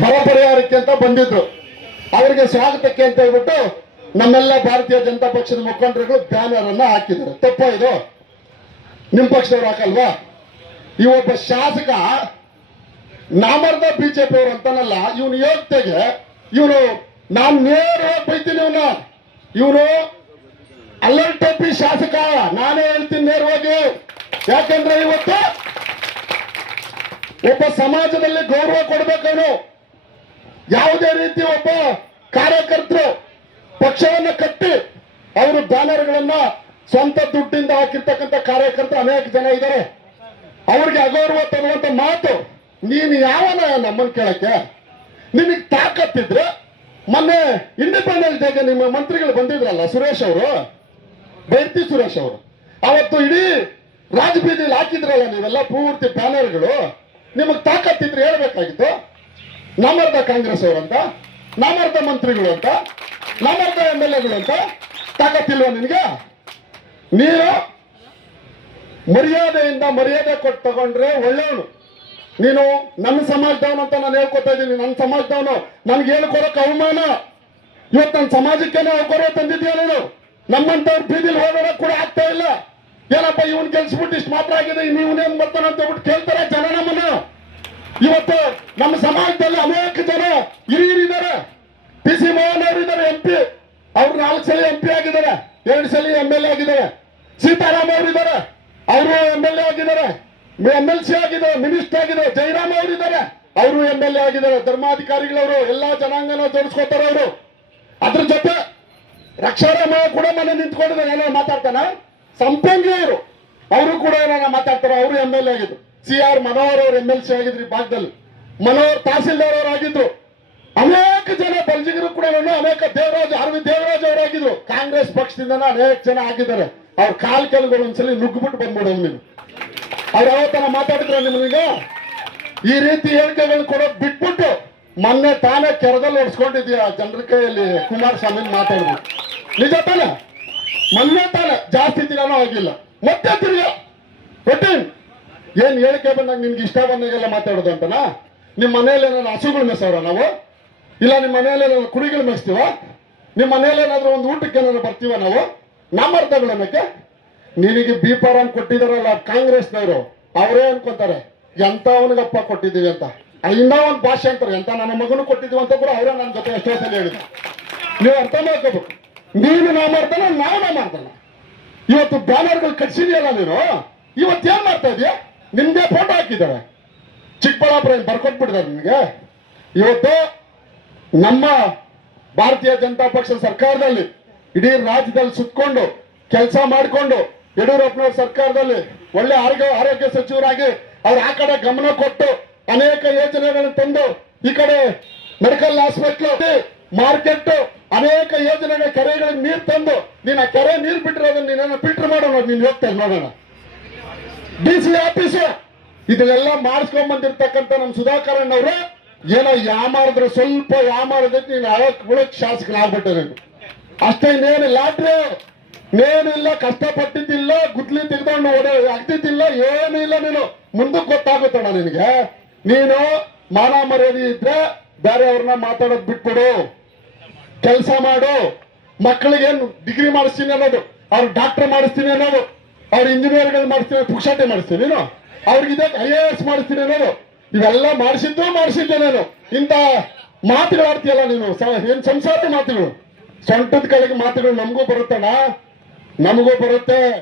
ಬರ ಪರಿಹಾರಕ್ಕೆ ಅಂತ ಬಂದಿದ್ರು. ಅವರಿಗೆ ಸ್ವಾಗತಕ್ಕೆ ಅಂತ ಹೇಳ್ಬಿಟ್ಟು ನಮ್ಮೆಲ್ಲ ಭಾರತೀಯ ಜನತಾ ಪಕ್ಷದ ಮುಖಂಡರುಗಳು ಬ್ಯಾನರ್ ಅನ್ನ ಹಾಕಿದ್ದಾರೆ. ತಪ್ಪ ಇದು? ನಿಮ್ ಪಕ್ಷದವ್ರು ಹಾಕಲ್ವಾ? ಈ ಒಬ್ಬ ಶಾಸಕ ನಾಮರ್ದ ಬಿಜೆಪಿ ಅವರು ಅಂತಾನಲ್ಲ, ಇವನು ಯೋಗ್ಯತೆಗೆ ಇವನು ನಾನು ನೇರವಾಗಿ ಬೈತೀನಿ. ಇವನು ಅಲ್ಲರ್ಟಪ್ಪಿ ಶಾಸಕ, ನಾನೇ ಹೇಳ್ತೀನಿ ನೇರವಾಗಿ. ಯಾಕಂದ್ರೆ ಇವತ್ತು ಒಬ್ಬ ಸಮಾಜದಲ್ಲಿ ಗೌರವ ಕೊಡ್ಬೇಕವನು. ಯಾವುದೇ ರೀತಿ ಒಬ್ಬ ಕಾರ್ಯಕರ್ತರು ಪಕ್ಷವನ್ನ ಕಟ್ಟಿ ಅವರು ಬ್ಯಾನರ್ಗಳನ್ನ ಸ್ವಂತ ದುಡ್ಡಿಂದ ಹಾಕಿರ್ತಕ್ಕಂಥ ಕಾರ್ಯಕರ್ತರು ಅನೇಕ ಜನ ಇದ್ದಾರೆ. ಅವ್ರಿಗೆ ಅಗೌರವ ತರುವಂತ ಮಾತು, ನೀನು ಯಾವನ ನಮ್ಮನ್ನು ಕೇಳಕ್ಕೆ? ನಿನಗೆ ತಾಕತ್ತಿದ್ರೆ ಮೊನ್ನೆ ಇಂಡಿಪೆಂಡೆನ್ಸ್ ಡೇಗೆ ನಿಮ್ಮ ಮಂತ್ರಿಗಳು ಬಂದಿದ್ರಲ್ಲ, ಸುರೇಶ್ ಅವರು, ಬೈರ್ತಿ ಸುರೇಶ್ ಅವರು, ಅವತ್ತು ಇಡೀ ರಾಜಬೀದಿಯಲ್ಲಿ ಹಾಕಿದ್ರಲ್ಲ ನೀವೆಲ್ಲ ಪೂರ್ತಿ ಬ್ಯಾನರ್ಗಳು. ನಿಮಗೆ ತಾಕತ್ತಿದ್ರೆ ಹೇಳ್ಬೇಕಾಗಿತ್ತು, ನಾಮರ್ದ ಕಾಂಗ್ರೆಸ್ ಅವರಂತ, ನಾಮರ್ದ ಮಂತ್ರಿಗಳು ಅಂತ, ನಾಮರ್ದ MLA ಅಂತ. ತಾಕತ್ತಿಲ್ವಾ ನಿನ್ಗೆ? ನೀನು ಮರ್ಯಾದೆಯಿಂದ ಮರ್ಯಾದೆ ಕೊಟ್ಟು ತಗೊಂಡ್ರೆ ಒಳ್ಳೆಯವನು. ನೀನು ನನ್ನ ಸಮಾಜದವನು ಅಂತ ನಾನು ಹೇಳ್ಕೊತಾ ಇದ್ದೀನಿ. ನನ್ನ ಸಮಾಜದವನು, ನನ್ಗೆ ಹೇಳ್ಕೊಡಕ್ ಅವಮಾನ. ಇವತ್ತು ನನ್ನ ಸಮಾಜಕ್ಕೇನೆ ಅವಗೌರವ ತಂದಿದ್ಯಾ ನೀನು. ನಮ್ಮಂತವ್ರು ಬೀದಿಲಿ ಹೋಗೋದಕ್ಕೆ ಕೂಡ ಆಗ್ತಾ ಇಲ್ಲ. ಏನಪ್ಪ ಇವನ್ ಗೆಲ್ಸ್ಬಿಟ್ಟು ಇಷ್ಟು ಮಾತ್ರ ಆಗಿದೆ, ಇವನೇನ್ ಬರ್ತಾನ ಅಂತ ಹೇಳ್ಬಿಟ್ಟು ಕೇಳ್ತಾರೆ ಜನ ನಮ್ಮನ್ನ. ಇವತ್ತು ನಮ್ಮ ಸಮಾಜದಲ್ಲಿ ಅನೇಕ ಜನ ಹಿರಿಯರಿದ್ದಾರೆ. PC ಮೋಹನ್ ಅವರು ಇದ್ದಾರೆ, MP. ಅವ್ರು 4 ಸಲ MP ಆಗಿದ್ದಾರೆ, 2 ಸಲ MLA ಆಗಿದ್ದಾರೆ. ಸೀತಾರಾಮ್ ಅವರು ಇದ್ದಾರೆ, ಅವರು MLA ಆಗಿದ್ದಾರೆ, MLC ಆಗಿದ್ದಾರೆ, ಮಿನಿಸ್ಟರ್ ಆಗಿದ್ದಾರೆ. ಜಯರಾಮ್ ಅವರು ಇದ್ದಾರೆ, ಅವರು MLA ಆಗಿದ್ದಾರೆ. ಧರ್ಮಾಧಿಕಾರಿಗಳವರು ಎಲ್ಲಾ ಜನಾಂಗನ ಜೋಡಿಸ್ಕೋತಾರೆ ಅವರು. ಅದ್ರ ಜೊತೆ ರಕ್ಷಾರಾಮ ಕೂಡ ಮನೆ ನಿಂತ್ಕೊಂಡಿದ್ದಾರೆ. ಏನೋ ಮಾತಾಡ್ತಾನ ಸಂಪಂಗಿ ಅವರು ಕೂಡ ಏನೋ ಮಾತಾಡ್ತಾರೆ. ಅವರು MLA ಆಗಿದ್ರು. CR ಮನೋಹರ್ ಅವರು MLC ಆಗಿದ್ರು. ಈ ಭಾಗದಲ್ಲಿ ಮನೋಹರ್ ತಹಸೀಲ್ದಾರ್ ಅವರು ಆಗಿದ್ರು. ಅನೇಕ ಜನ ಬಲ್ಜಿಗರು ಕೂಡ ಅನೇಕ ದೇವರಾಜ್, ಅರವಿಂದ್ ದೇವರಾಜ್ ಅವರಾಗಿದ್ರು. ಕಾಂಗ್ರೆಸ್ ಪಕ್ಷದಿಂದ ಅನೇಕ ಜನ ಆಗಿದ್ದಾರೆ. ಅವ್ರ ಕಾಲ್ ಕೆಳಗಳು ಒಂದ್ಸಲಿ ನುಗ್ಗಿಬಿಟ್ಟು ಬಂದ್ಬಿಡೋದು. ನೀವು ಅವ್ರು ಯಾವತ್ತನ ಮಾತಾಡಿದ್ರೆ ನಿಮ್ಗೆ ಈ ರೀತಿ ಹೇಳಿಕೆಗಳು ಕೊಡೋದು ಬಿಟ್ಬಿಟ್ಟು ಮೊನ್ನೆ ತಾನೇ ಕೆರದಲ್ಲಿ ಹೊಡ್ಸ್ಕೊಂಡಿದ್ಯಾ ಜನರ ಕೈಯಲ್ಲಿ ಕುಮಾರಸ್ವಾಮಿ ಮಾತಾಡಿದ್ರು. ನಿಜ ತಾನೆ? ಮೊನ್ನೆ ತಾನೆ, ಜಾಸ್ತಿ ದಿನಾನೂ ಆಗಿಲ್ಲ. ಮತ್ತೆ ತಿರ್ಗ ರೊಟೀನ್ ಏನ್ ಹೇಳಿಕೆ ಬಂದಾಗ ನಿಮ್ಗೆ ಇಷ್ಟ ಬಂದಾಗೆಲ್ಲ ಮಾತಾಡೋದು ಅಂತನಾ? ನಿಮ್ಮ ಮನೆಯಲ್ಲಿ ಏನಾದ್ರು ಹಸುಗಳು ಮೆಸವ್ರ ನಾವು? ಇಲ್ಲ ನಿಮ್ಮ ಮನೆಯಲ್ಲಿ ಏನಾದ್ರು ಕುರಿಗಳು ಮೆಸ್ತೀವ? ನಿಮ್ಮ ಮನೆಯಲ್ಲಿ ಏನಾದ್ರು ಒಂದು ಊಟಕ್ಕೆ ಏನಾದ್ರು ಬರ್ತೀವ ನಾವು? ನಾಮರ್ದಗಳನ್ನಕ್ಕೆ ನಿನಗೆ B.Pharm ಕೊಟ್ಟಿದಾರಲ್ಲ ಕಾಂಗ್ರೆಸ್ನವರು, ಅವರೇ ಅನ್ಕೊಂತಾರೆ ಎಂತವನಿಗಪ್ಪ ಕೊಟ್ಟಿದ್ದೀವಿ ಅಂತ. ಇನ್ನೂ ಒಂದು ಭಾಷೆ ಅಂತಾರೆ, ಎಂತ ನನ್ನ ಮಗನು ಕೊಟ್ಟಿದ್ದೀವಿ ಅಂತ ಕೂಡ ಅವರೇ ನನ್ನ ಜೊತೆ ಎಷ್ಟೋ ಸಲ ಹೇಳಿದ್ರು. ನೀವು ಅರ್ಥ ಮಾಡ್ಕೋಬೇಕು. ನೀನು ನಾಮರ್ದನ, ನಾವು ನಾಮರ್ದನ. ಇವತ್ತು ಬ್ಯಾನರ್ಗಳು ಕಟ್ಸಿದೆಯಲ್ಲ ನೀನು, ಇವತ್ತೇನ್ ಮಾಡ್ತಾ ಇದೀಯ? ನಿಮ್ದೇ ಫೋಟೋ ಹಾಕಿದ್ದಾರೆ, ಚಿಕ್ಕಬಳ್ಳಾಪುರ ಬರ್ಕೊಟ್ಬಿಟ್ಟಿದ್ದಾರೆ ನಿಮಗೆ. ಇವತ್ತು ನಮ್ಮ ಭಾರತೀಯ ಜನತಾ ಪಕ್ಷ ಸರ್ಕಾರದಲ್ಲಿ ಇಡೀ ರಾಜ್ಯದಲ್ಲಿ ಸುತ್ತಕೊಂಡು ಕೆಲಸ ಮಾಡಿಕೊಂಡು ಯಡಿಯೂರಪ್ಪನವ್ರ ಸರ್ಕಾರದಲ್ಲಿ ಒಳ್ಳೆ ಆರೋಗ್ಯ ಸಚಿವರಾಗಿ ಅವ್ರು ಆ ಕಡೆ ಗಮನ ಕೊಟ್ಟು ಅನೇಕ ಯೋಜನೆಗಳನ್ನು ತಂದು, ಈ ಕಡೆ ಮೆಡಿಕಲ್ ಹಾಸ್ಪಿಟಲ್, ಮಾರ್ಕೆಟ್, ಅನೇಕ ಯೋಜನೆಗಳ ಕೆರೆಗಳಿಗೆ ನೀರು ತಂದು, ನೀನು ಆ ಕೆರೆ ನೀರು ಬಿಟ್ಟಿರೋದನ್ನ ನೀನೇನೋ ಫಿಲ್ಟರ್ ಮಾಡೋಣ, ನೀನು ಹೋಗ್ತಾ ನೋಡೋಣ. DC ಆಫೀಸು ಇದನ್ನೆಲ್ಲ ಮಾಡಿಸ್ಕೊಂಡ್ ಬಂದಿರ್ತಕ್ಕಂಥ ನಮ್ಮ ಸುಧಾಕರಣ್ಣ ಅವರು ಏನೋ ಯಾಮಾರಿದ್ರೆ, ಸ್ವಲ್ಪ ಯಾಮಾರದಕ್ಕೆ ನೀನು ಉಳಕ್ ಶಾಸಕನಾಗ್ಬಿಟ್ಟೆ ನೀನು ಅಷ್ಟೇ. ಇನ್ನೇನು ಲಾಟ್ರಿ ನೇನಿಲ್ಲ, ಕಷ್ಟಪಟ್ಟಿದ್ದಿಲ್ಲ, ಗುದ್ಲಿ ತೆಗೆದುಕೊಂಡು ಆಗ್ತಿದ್ದಿಲ್ಲ, ಏನೂ ಇಲ್ಲ. ನೀನು ಮುಂದಕ್ಕೆ ಗೊತ್ತಾಗುತ್ತಣ್ಣ ನಿನಗೆ. ನೀನು ಮಾನ ಮರ್ಯಾದೆ ಇದ್ರೆ ಬೇರೆಯವ್ರನ್ನ ಮಾತಾಡೋದು ಬಿಟ್ಬಿಡು, ಕೆಲಸ ಮಾಡು. ಮಕ್ಕಳಿಗೇನು ಡಿಗ್ರಿ ಮಾಡಿಸ್ತೀನಿ ಅನ್ನೋದು, ಅವ್ರು ಡಾಕ್ಟರ್ ಮಾಡಿಸ್ತೀನಿ ಅನ್ನೋದು, ಅವ್ರ ಇಂಜಿನಿಯರ್ಗಳು ಮಾಡಿಸ್ತೀನಿ, ಪುಕ್ಷಾಟೆ ಮಾಡಿಸ್ತೀನಿ ನೀನು. ಅವ್ರಿಗೆ IAS ಮಾಡಿಸ್ತೀನಿ ಅನ್ನೋದು, ಇವೆಲ್ಲ ಮಾಡಿಸಿದ್ದೆ ನೀನು. ಇಂಥ ಮಾತುಗಳು ಆಡ್ತೀಯಲ್ಲ ನೀನು, ಏನ್ ಸಂಸಾರದ ಮಾತುಗಳು, ಸೊಂಟದ ಕೆಳಗೆ ಮಾತುಗಳು ನಮಗೂ ಬರುತ್ತಣ್ಣ, ನಮಗೂ ಬರುತ್ತೆ.